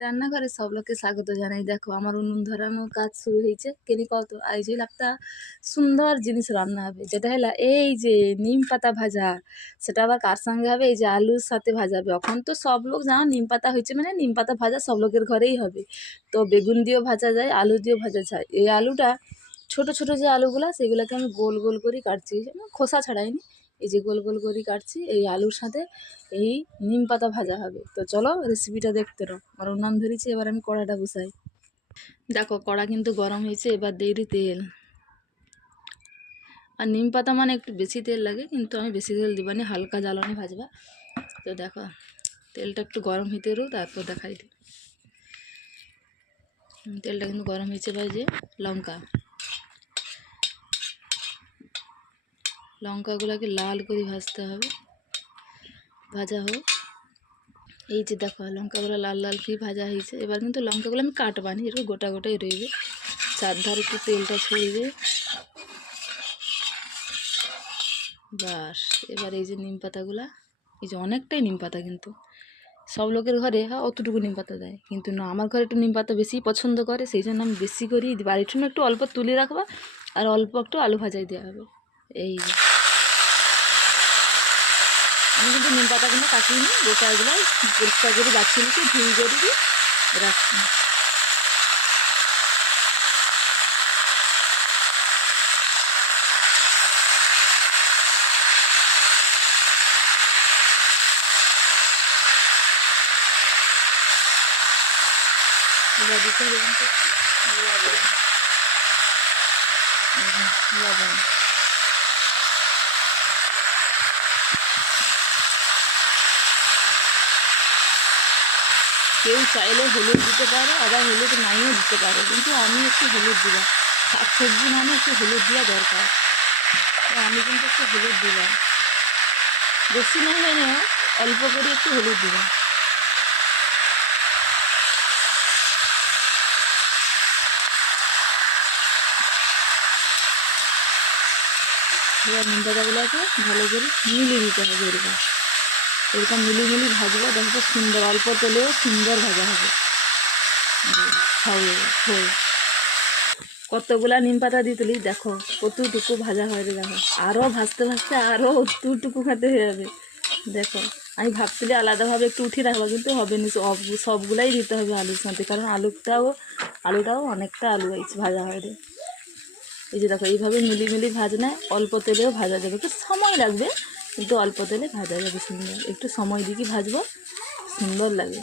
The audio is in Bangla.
রান্নাঘরে সব লোককে স্বাগত জানাই। দেখো আমার উনুন ধরানো কাজ শুরু হয়েছে। কেনি কত আজ একটা সুন্দর জিনিস রান্না হবে, যেটা হলো এই যে নিম পাতা ভাজা। সেটা আবার কার সঙ্গে হবে? এই যে আলুর সাথে ভাজা হবে। এখন তো সব লোক জানো নিম পাতা হয়েছে মানে নিম পাতা ভাজা সব লোকের ঘরেই হবে। তো বেগুন দিয়েও ভাজা যায়, আলু দিয়েও ভাজা যায়। এই আলুটা ছোট ছোট যে আলুগুলা, সেগুলোকে আমি গোল গোল করে কাটছি, খোসা ছাড়াইনি। এই যে গোল গোল করে কাটছি, এই আলুর সাথে এই নিম পাতা ভাজা হবে। তো চলো রেসিপিটা দেখতে রো। আর উনান ধরেছি, এবার আমি কড়াটা বসাই। দেখো কড়া কিন্তু গরম হয়েছে, এবার দিয়ে দিই তেল। আর নিম পাতা মানে একটু বেশি তেল লাগে, কিন্তু আমি বেশি তেল দিবানি, হালকা জ্বালানি ভাজবা। তো দেখো তেলটা একটু গরম হইতে রো, তারপর দেখাই দিই। তেলটা কিন্তু গরম হয়েছে। এবার যে লঙ্কাগুলোকে লাল করে ভাজতে হবে। ভাজা হোক। এই যে দেখো লঙ্কাগুলো লাল লাল করে ভাজা হয়েছে। এবার কিন্তু লঙ্কাগুলো আমি কাটবানি, এরকম গোটা গোটাই রইবে। চারধারে একটু তেলটা ছড়িয়ে। বাস এবার এই যে নিম পাতাগুলা, এই যে অনেকটাই নিম পাতা, কিন্তু সব লোকের ঘরে অতটুকু নিম পাতা দেয়, কিন্তু না, আমার ঘরে একটু নিম পাতা বেশি পছন্দ করে, সেই জন্য আমি বেশি করেই দিই। বাড়ির জন্য একটু অল্প তুলে রাখবা, আর অল্প একটু আলু ভাজাই দেওয়া হবে। এই যে আমি কিন্তু নিম পাতাগুলো কাটিয়ে নিই, গোটাগুলো পরিষ্কার করে বাছিয়ে নিচ্ছি, ধুয়ে করে দিই রাখছি। এবার দিতে হবে লবণ। লবণ কেউ চাইলে হলুদ দিতে পারে, আবার হলুদ নাইও দিতে পারে, কিন্তু আমি একটু হলুদ দিলাম। শাক সবজি মানে একটু হলুদ দেওয়া দরকার, আমি কিন্তু একটু হলুদ দিলাম। বেশি না হলেও অল্প করে একটু হলুদ দিলাম। এবার নিম পাতাগুলোকে ভালো করে মিলিয়ে দিতে হবে। এরকম এরকম মিলিয়ে ভাজবো, দেখো সুন্দর, অল্প তেলেও সুন্দর ভাজা হবে। হয় কতগুলা নিম পাতা দিয়ে তুলি, দেখো কতটুকু ভাজা হয় রে। দেখো আরও ভাজতে ভাজতে আরও অতটুকু খাতে হয়ে যাবে। দেখো আমি ভাবছিলি আলাদাভাবে একটু উঠিয়ে রাখবো, কিন্তু হবে না, সবগুলাই দিতে হবে আলুর সাথে, কারণ আলুটাও অনেকটা আলু ভাজা হয় রে। এই যে দেখো এইভাবে মিলি ভাজলে অল্প তেলেও ভাজা যাবে, একটু সময় লাগবে, কিন্তু অল্প তেলে ভাজা যাবে সুন্দর। একটু সময় দিয়ে ভাজবো, সুন্দর লাগে।